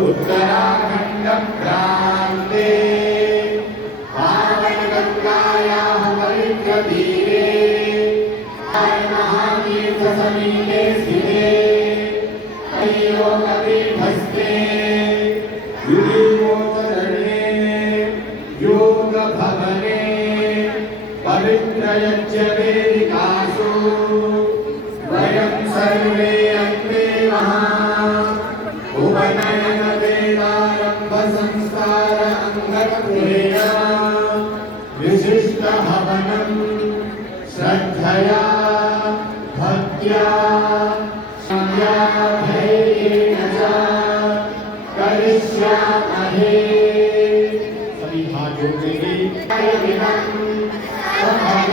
उत्तराखण्ड प्रान्ते पावनगङ्गायाः पवित्रतीरे अयोगपीठस्थे गिरिगोचरणे योगभवने सर्वे महा उपनयन वेदारम्भ संस्कार हवनं श्रद्धया भक्त्या च करिष्यामहे सभी हाथ जोड़ेंगे सफलं निर्मलं